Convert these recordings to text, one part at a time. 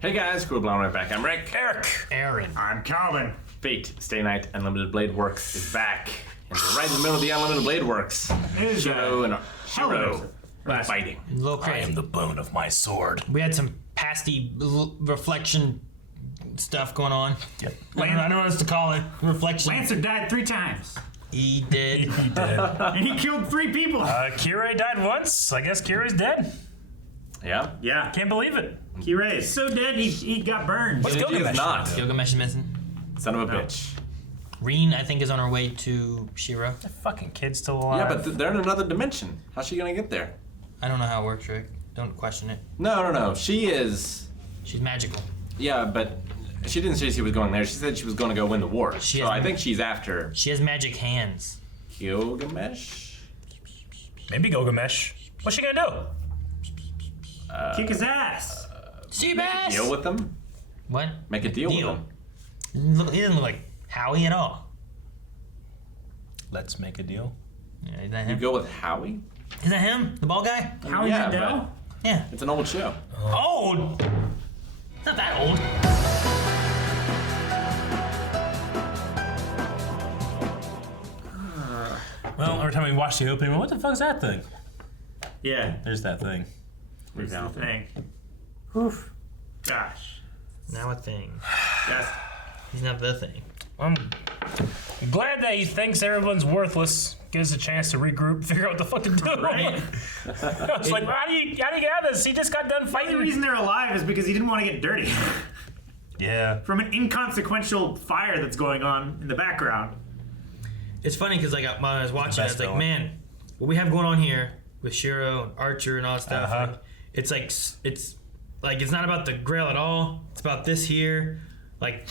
Hey guys, cool blonde right back. I'm Rick. Eric. Aaron. I'm Calvin. Fate, Stay Night, Unlimited Blade Works is back. And we're right in the middle of the Unlimited Blade Works. Shirou and Shirou fighting. A little I crazy. am the bone of my sword. We had some pasty reflection stuff going on. Yep. I don't know what else to call it. Reflection. Lancer died 3 times. He did. He did. And he killed 3 people. Kirei died once. I guess Kirei's dead. Yeah? Yeah. Can't believe it. Kirei is so dead he got burned. What's He is Gilgamesh? not. Gilgamesh is missing. Son of a bitch. Reen, I think, is on her way to Shirou. That fucking kid's still alive. Yeah, but they're in another dimension. How's she gonna get there? I don't know how it works, Rick. Don't question it. No. She is... She's magical. Yeah, but she didn't say she was going there. She said she was going to go win the war. So I think she's after She has magic hands. Gilgamesh? Maybe Gilgamesh. What's she gonna do? Kick his ass. Seabass! Deal with them? What? Make a deal with them. He doesn't look like Howie at all. Let's make a deal. Yeah, is that You him? go with Howie? Is that him? The bald guy? Howie Yeah, Mandel? Yeah. It's an old show. Old! Not that old. Well, every time we watch the opening, what the fuck's that thing? Yeah. There's that thing. That's the thing. Oof. Gosh. Now a thing. That's... He's not the thing. I'm glad that he thinks everyone's worthless. Gives us a chance to regroup, figure out what the fuck to do. Right. I was like, how do you get out of this? He just got done The fighting. only reason they're alive is because he didn't want to get dirty. Yeah. From an inconsequential fire that's going on in the background. It's funny because like when I was watching, I was best like, villain. man, what we have going on here with Shirou and Archer and all that stuff. Uh-huh. Like, it's not about the Grail at all. It's about this here. Like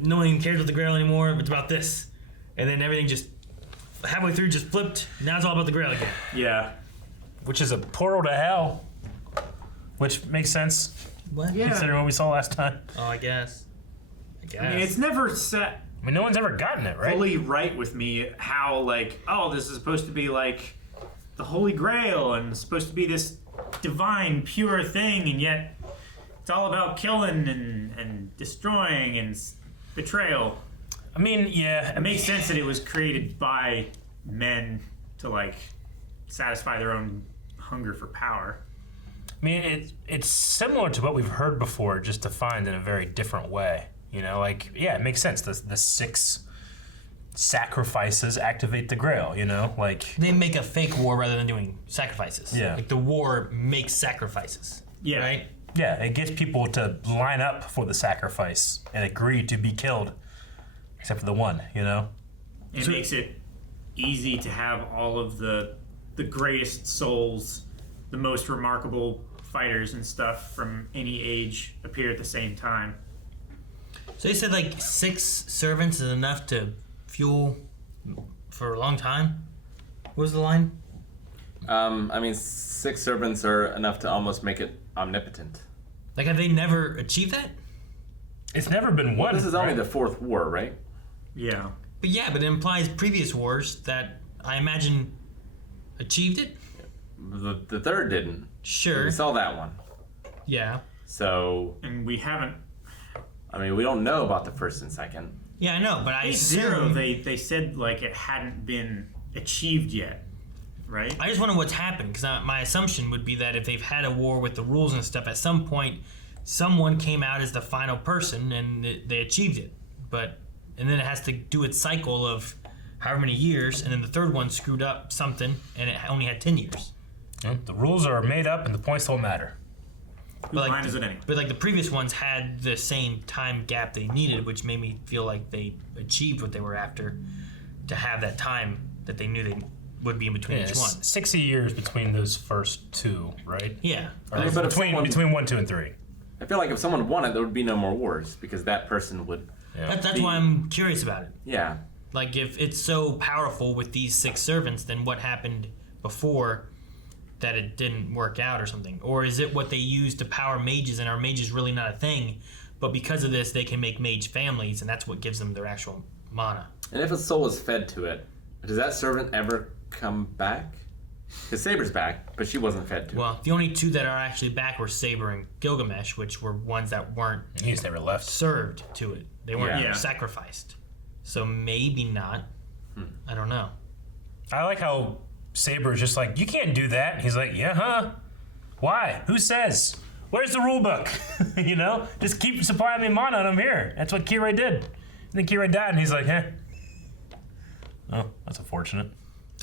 no one even cares about the Grail anymore. It's about this, and then everything just halfway through just flipped. Now it's all about the Grail again. Yeah. Which is a portal to hell. Which makes sense, What? Yeah. considering what we saw last time. Oh, I guess. I mean, it's never set I mean, no one's ever gotten it, right? fully right with me how, like, oh, this is supposed to be, like, the Holy Grail and it's supposed to be this divine, pure thing, and yet it's all about killing and destroying and betrayal. I mean, yeah. It makes sense that it was created by men to, like, satisfy their own hunger for power. I mean, it's similar to what we've heard before, just defined in a very different way. You know, like, yeah, it makes sense. The 6 sacrifices activate the Grail, you know? Like, They make a fake war rather than doing sacrifices. Yeah. Like the war makes sacrifices. Yeah. Right? yeah, it gets people to line up for the sacrifice and agree to be killed, except for the one, you know? It makes it easy to have all of the greatest souls, the most remarkable fighters and stuff from any age appear at the same time. So they said like 6 servants is enough to fuel for a long time. What was the line? I mean, 6 servants are enough to almost make it omnipotent. Like have they never achieved that? It's never been won. This is only right? the 4th war, right? Yeah. But yeah, but it implies previous wars that I imagine achieved it. The 3rd didn't. Sure. We saw that one. Yeah. So, And we haven't. I mean, we don't know about the 1st and 2nd. Yeah, I know, but I 0, assume. they said like it hadn't been achieved yet, right? I just wonder what's happened because my assumption would be that if they've had a war with the rules and stuff, at some point, someone came out as the final person and they achieved it. And then it has to do its cycle of however many years, and then the 3rd one screwed up something, and it only had 10 years. Yeah, the rules are made up and the points don't matter. Whose line is it anyway? But like the previous ones had the same time gap they needed, which made me feel like they achieved what they were after to have that time that they knew they would be in between Yeah, each one. 60 years between those first 2, right? Yeah. I mean, but if someone- between 1, 2, and 3. I feel like if someone won it, there would be no more wars because that person would. Yeah. That's why I'm curious about it. Yeah. Like if it's so powerful with these 6 servants, then what happened before that it didn't work out or something? Or is it what they use to power mages and are mages really not a thing, but because of this they can make mage families and that's what gives them their actual mana? And if a soul is fed to it, does that servant ever come back? Because Saber's back, but she wasn't fed to. Well, the only two that are actually back were Saber and Gilgamesh, which were ones that weren't He just never left. served to it. They weren't Yeah. sacrificed. So maybe not. I don't know. I like how Saber is just like, you can't do that. He's like, yeah, huh? Why? Who says? Where's the rule book? You know? Just keep supplying me mana and I'm here. That's what Kirei did. And then Kirei died and he's like, oh, that's unfortunate.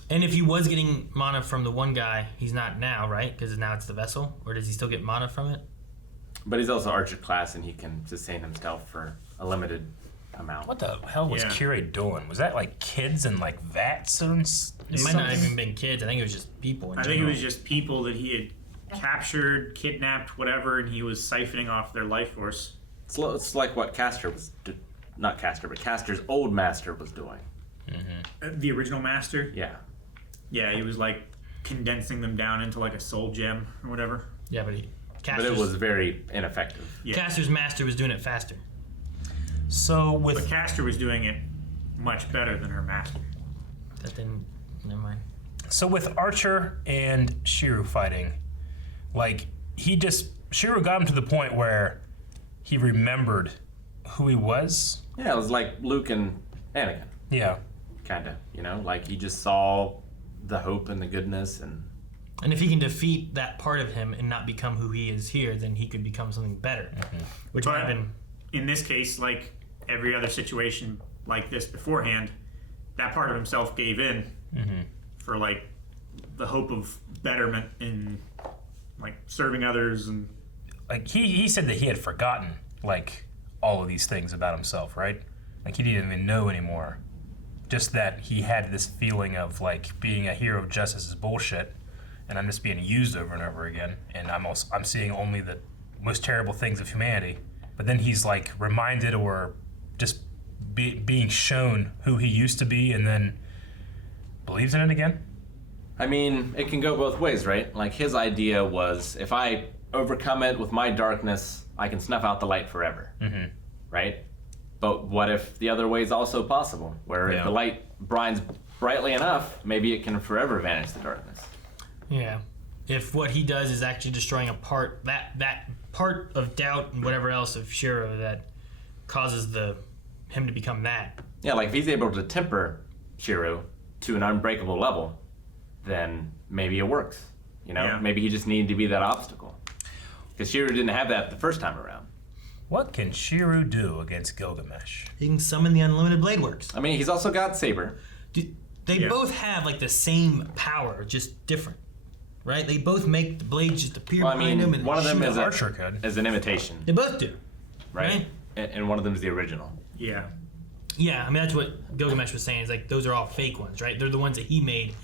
And if he was getting mana from the one guy, he's not now, right? Because now it's the vessel? Or does he still get mana from it? But he's also Archer class, and he can sustain himself for a limited amount. What the hell was Yeah. Kirei doing? Was that like kids and like vats and It might not have even been kids. I think it was just people in I think it general. was just people that he had captured, kidnapped, whatever, and he was siphoning off their life force. It's like what Castor was, not Castor, but Castor's old master was doing. The original master? Yeah. Yeah, he was like condensing them down into like a soul gem or whatever. Yeah, but But it was very ineffective. Yeah. Caster's master was doing it faster. So But with Castor was doing it much better than her master. That didn't. Never mind. Archer and Shirou fighting, like Shirou got him to the point where he remembered who he was. Yeah, it was like Luke and Anakin, Yeah. kind of. You know, like he just saw the hope and the goodness, and And if he can defeat that part of him and not become who he is here, then he could become something better. Which might have But been. in this case, like every other situation like this beforehand, that part of himself gave in for like the hope of betterment in like serving others and Like he said that he had forgotten like all of these things about himself, right? Like he didn't even know anymore. Just that he had this feeling of like being a hero of justice is bullshit, and I'm just being used over and over again, and I'm seeing only the most terrible things of humanity. But then he's like reminded or just being shown who he used to be, and then believes in it again. I mean, it can go both ways, right? Like his idea was, if I overcome it with my darkness, I can snuff out the light forever, right? But what if the other way is also possible, where if the light brines brightly enough, maybe it can forever vanish the darkness. Yeah. If what he does is actually destroying a part, that part of doubt and whatever else of Shirou that causes him to become that. Yeah, like if he's able to temper Shirou to an unbreakable level, then maybe it works. You know, Yeah. maybe he just needed to be that obstacle. Because Shirou didn't have that the first time around. What can Shirou do against Gilgamesh? He can summon the unlimited blade works. I mean, he's also got Saber. They Yeah. both have like the same power, just different. Right? They both make the blades just appear Well, I behind mean, them and one of them shoot is them. Archer could. is an imitation, They both do. right? And one of them is the original. yeah. Yeah, I mean that's what Gilgamesh was saying. Is like those are all fake ones, right? They're the ones that he made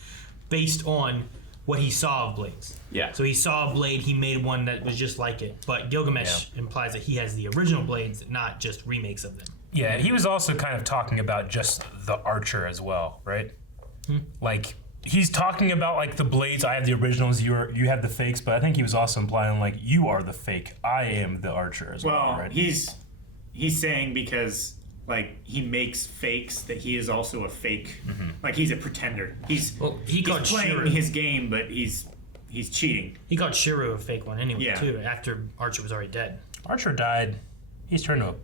based on what he saw of blades. Yeah. So he saw a blade, he made one that was just like it. But Gilgamesh implies that he has the original blades, not just remakes of them. Yeah, he was also kind of talking about just the Archer as well, right? Like he's talking about like the blades. I have the originals. You have the fakes, but I think he was also implying like you are the fake. I am the Archer as well, Well, right? he's saying because like he makes fakes that he is also a fake. Like he's a pretender. He's He he's called playing Shirou. his game, but he's cheating. He called Shirou a fake one anyway, Yeah. too, after Archer was already dead. Archer died. He's turned to a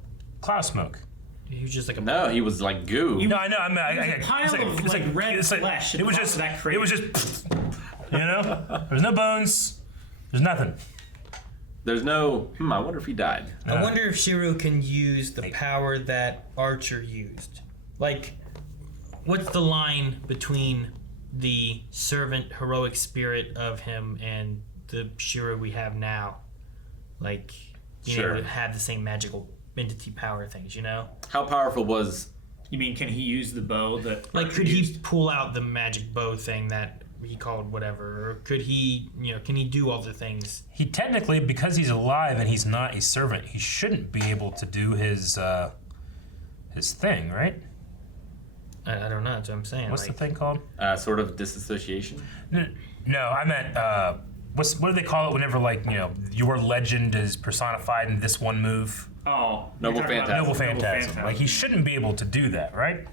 cloud of smoke. He was just like a No, he was like goo. No, I know. I mean, a pile of, like, red flesh at It the was bottom just. of that crate. It was just. You know, there's no bones. There's nothing. There's no, I wonder if he died. I wonder if Shirou can use the power that Archer used. Like, what's the line between the servant heroic spirit of him and the Shirou we have now? Like, being Sure. able to have the same magical entity power things, you know? How powerful was, You mean can he use the bow that? Like, Archer could he used? pull out the magic bow thing that he called whatever? Or could he, can he do all the things? He technically, because he's alive and he's not a servant, he shouldn't be able to do his thing, right? I don't know. That's what I'm saying. What's the thing called? sort of disassociation? No, I meant what do they call it whenever like your legend is personified in this one move? Oh, Noble you're talking about Phantasm. Noble Phantasm. Like he shouldn't be able to do that, right?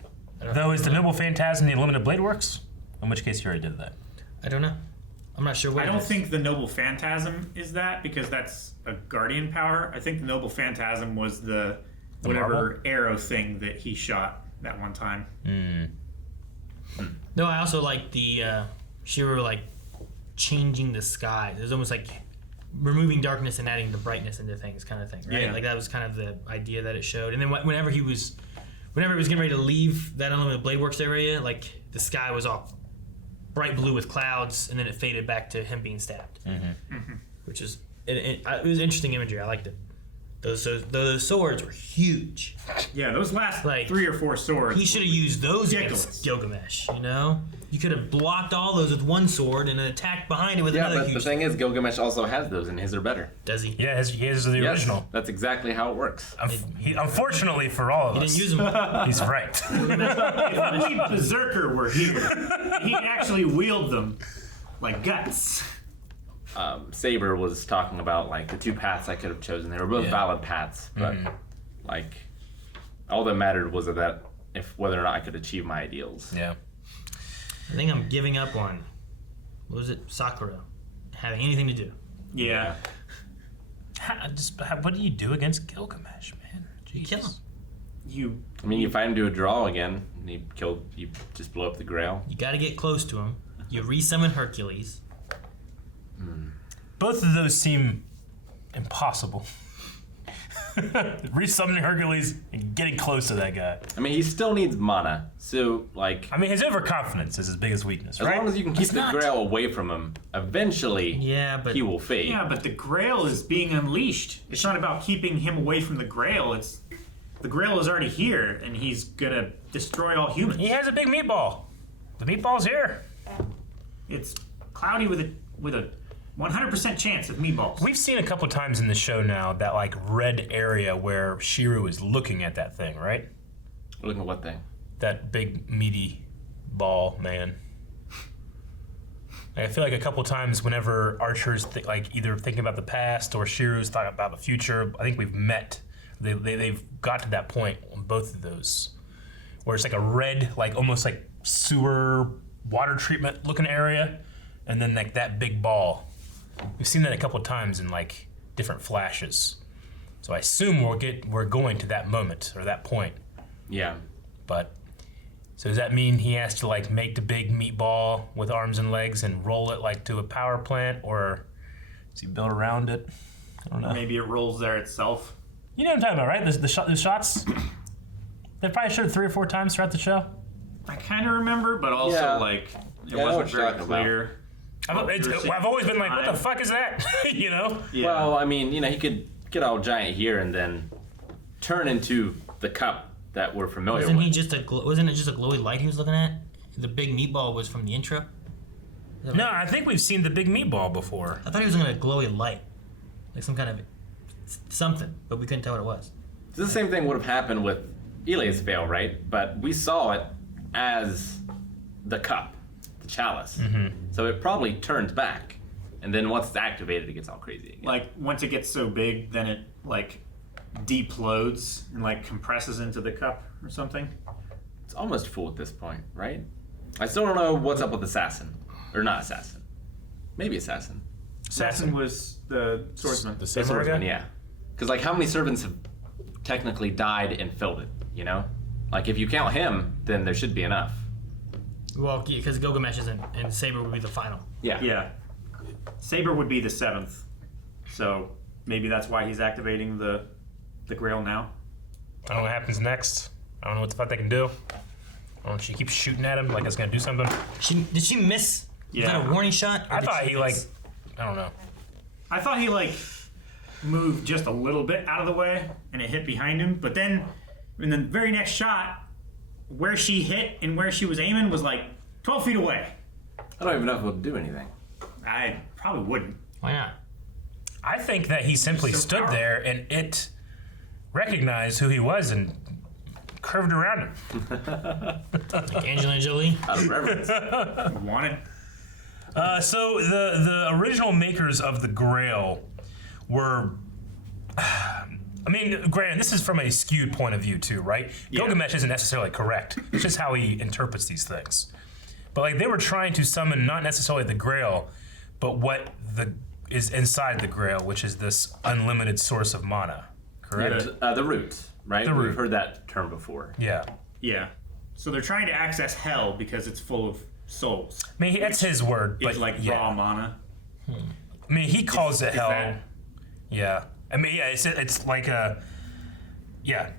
Though is the Noble Phantasm the Unlimited Blade Works? In which case you already did that. I don't know. I'm not sure what I it don't is. think the Noble Phantasm is that, because that's a guardian power. I think the Noble Phantasm was the whatever marble? arrow thing that he shot that one time. No, I also like the Shirou like changing the sky. It was almost like removing darkness and adding the brightness into things, kind of thing, right? Yeah. Like that was kind of the idea that it showed. And then whenever it was getting ready to leave that Unlimited Blade Works area, like the sky was all bright blue with clouds, and then it faded back to him being stabbed, which is it was interesting imagery. I liked it. Those swords were huge. Yeah, those last Like, 3 or 4 swords. He should have used those ridiculous. against Gilgamesh. You know, you could have blocked all those with one sword and then attacked behind it with Yeah, another but huge. the thing is, Gilgamesh also has those, and his are better. Does he? Yeah, he is the original. That's exactly how it works. Unfortunately for all of He us, didn't use them. he's right. If only Berserker were here, he'd actually wield them like guts. Saber was talking about like the 2 paths I could have chosen. They were both valid paths, but like all that mattered was that whether or not I could achieve my ideals. Yeah. I think I'm giving up on, what was it, Sakura, having anything to do. Yeah. What do you do against Gilgamesh, man? Jesus. Kill him. You I mean, you fight him to a draw again, and you just blow up the grail. You got to get close to him. You resummon Hercules. Both of those seem impossible. Resummoning Hercules and getting close to that guy. I mean, he still needs mana, so like I mean, his overconfidence is his biggest weakness, as right? long as you can keep He's the not. grail away from him, eventually Yeah, but he will fade. Yeah, but the Grail is being unleashed. It's not about keeping him away from the Grail. It's the Grail is already here, and he's gonna destroy all humans. He has a big meatball. The meatball's here. It's cloudy with a 100% chance of meatballs. We've seen a couple times in the show now that like red area where Shirou is looking at that thing, right? Looking at what thing? That big meaty ball, man. I feel like a couple times whenever Archer's like either thinking about the past or Shirou's talking about the future, I think we've met. They've got to that point on both of those, where it's like a red, like almost like sewer water treatment looking area, and then like that big ball. We've seen that a couple times in like different flashes. So I assume we're going to that moment or that point. Yeah. But so does that mean he has to like make the big meatball with arms and legs and roll it like to a power plant, or does he build around it? I don't know. Maybe it rolls there itself. You know what I'm talking about, right? The shots. They probably showed 3 or 4 times throughout the show. I kind of remember, but also Yeah. like it Yeah, I know wasn't what you're very talking about. clear. I've always been like, what the fuck is that? You know? Yeah. Well, I mean, he could get all giant here and then turn into the cup that we're familiar wasn't with. he just wasn't it just a glowy light he was looking at? The big meatball was from the intro. No, I think we've seen the big meatball before. I thought he was looking at a glowy light, like some kind of something, but we couldn't tell what it was. The same thing would have happened with Elias Veil, right? But we saw it as the cup, the chalice. So it probably turns back, and then once it's activated, it gets all crazy again. Like once it gets so big, then it like deplodes and like compresses into the cup or something. It's almost full at this point, right? I still don't know what's up with Assassin. Or not Assassin. Maybe Assassin. Assassin was the swordsman. The samurai guy? Yeah. Because, like, how many servants have technically died and filled it, you know? Like, if you count him, then there should be enough. Well, because Gilgamesh isn't, and Saber would be the final. Yeah. Yeah. Saber would be the 7th. So maybe that's why he's activating the Grail now. I don't know what happens next. I don't know what the fuck they can do. I don't know if she keeps shooting at him like it's gonna do something. Did she miss? Was Yeah. that a warning shot? Or I did thought she he like, miss? I don't know. I thought he like moved just a little bit out of the way and it hit behind him, but then in the very next shot, where she hit and where she was aiming was like 12 feet away. I don't even know if it'll do anything. I probably wouldn't. Why not? I think that he simply So stood powerful. there and it recognized who he was and curved around him. Like Angelina Jolie? Out of reverence. Wanted. So the original makers of the Grail were, I mean, granted, this is from a skewed point of view too, right? Yeah. Gilgamesh isn't necessarily correct. It's just how he interprets these things. But like they were trying to summon not necessarily the Grail, but what is inside the grail, which is this unlimited source of mana, correct? The root, right? The root. We've heard that term before. Yeah. Yeah. So they're trying to access hell because it's full of souls. I mean, that's his word, but It's like raw mana. I mean, he calls it hell. that- Yeah. I mean, yeah, it's like a, yeah.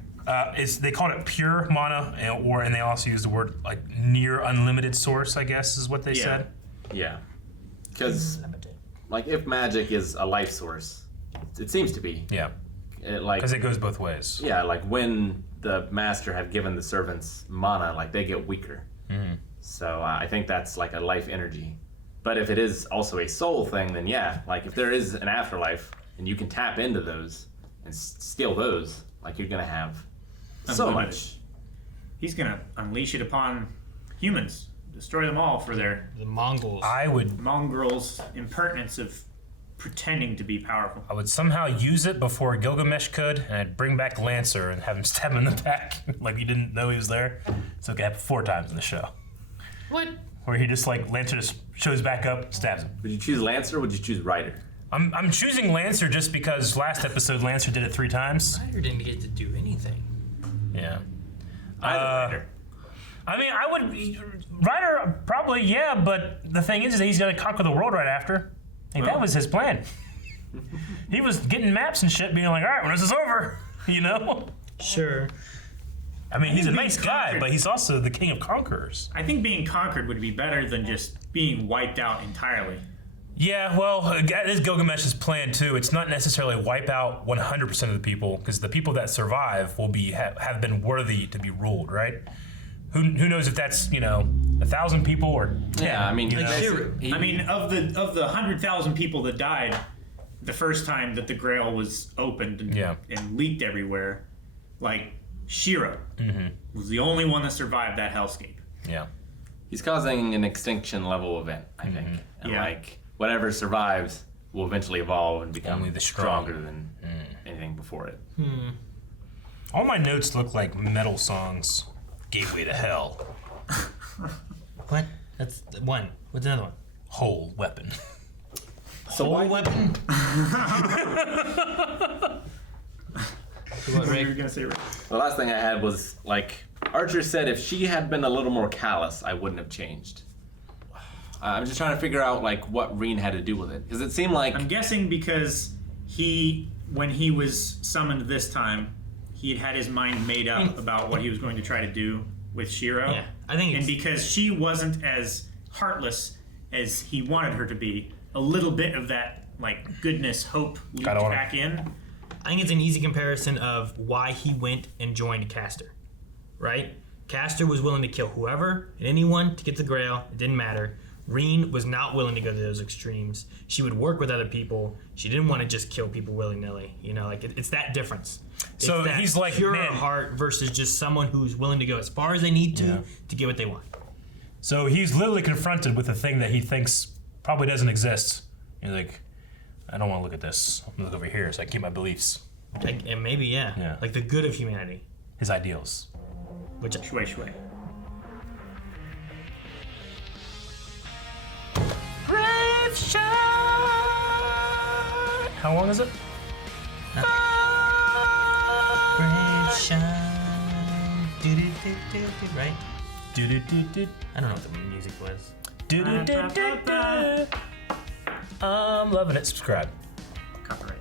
They call it pure mana, and they also use the word like near unlimited source, I guess is what they said. Yeah. Because, like, if magic is a life source, it seems to be. Yeah. Like, Because it goes both ways. yeah, like when the master have given the servants mana, like they get weaker. So I think that's like a life energy. But if it is also a soul thing, then yeah, like if there is an afterlife and you can tap into those and steal those, like you're gonna have so Unlimited. much. He's gonna unleash it upon humans, destroy them all for their The Mongols. I would mongrels' impertinence of pretending to be powerful. somehow use it before Gilgamesh could, and I'd bring back Lancer and have him stab him in the back like you didn't know he was there. So it could happen 4 times in the show. What? Where he just like Lancer just shows back up, stabs him. Would you choose Lancer or would you choose Rider? I'm choosing Lancer just because last episode Lancer did it 3 times. Ryder didn't get to do anything. Yeah. Either Rider. I mean, I would Ryder probably, yeah, but the thing is that he's gonna conquer the world right after. Like, that was his plan. He was getting maps and shit, being like, all right, when this is over, you know. Sure. I mean, he's a being nice guy, conquered- but he's also the king of conquerors. I think being conquered would be better than just being wiped out entirely. Yeah, well, that is Gilgamesh's plan too. It's not necessarily wipe out 100% of the people, because the people that survive will be have been worthy to be ruled, right? Who knows if that's 1,000 people or 10, Yeah, I mean, you know? basically, I mean, of the 100,000 people that died the first time that the Grail was opened and leaked everywhere, like Shirou was the only one that survived that hellscape. Yeah. he's causing an extinction level event, I think. And Yeah. like whatever survives will eventually evolve and become Only the strong. stronger than anything before it. All my notes look like metal songs. Gateway to Hell. What? That's one. What's another one? Whole weapon. So Whole why weapon? What were you gonna say, Rick? the last thing I had was like Archer said if she had been a little more callous, I wouldn't have changed. I'm just trying to figure out like what Reen had to do with it because it seemed like I'm guessing because when he was summoned this time, he had his mind made up about what he was going to try to do with Shirou. Yeah, I think And it's, because she wasn't as heartless as he wanted her to be, a little bit of that like goodness, hope leaked Kinda wanna- back in. I think it's an easy comparison of why he went and joined Castor, right? Castor was willing to kill whoever and anyone to get the Grail. It didn't matter. Reen was not willing to go to those extremes. She would work with other people. She didn't want to just kill people willy-nilly. You know, like it's that difference. So it's that he's like, pure man- heart versus just someone who's willing to go as far as they need to get what they want. So he's literally confronted with a thing that he thinks probably doesn't exist. He's like, I don't want to look at this. I'm gonna look over here so I can keep my beliefs, Like, and maybe, Yeah. like the good of humanity. his ideals. Which Shui shui. Brave shot. How long is it? brave shine. Do-do-do-do-do, right? Do-do-do-do. I don't know what the music was. Do-do-do-do-do. I'm loving it. Subscribe. Copyright.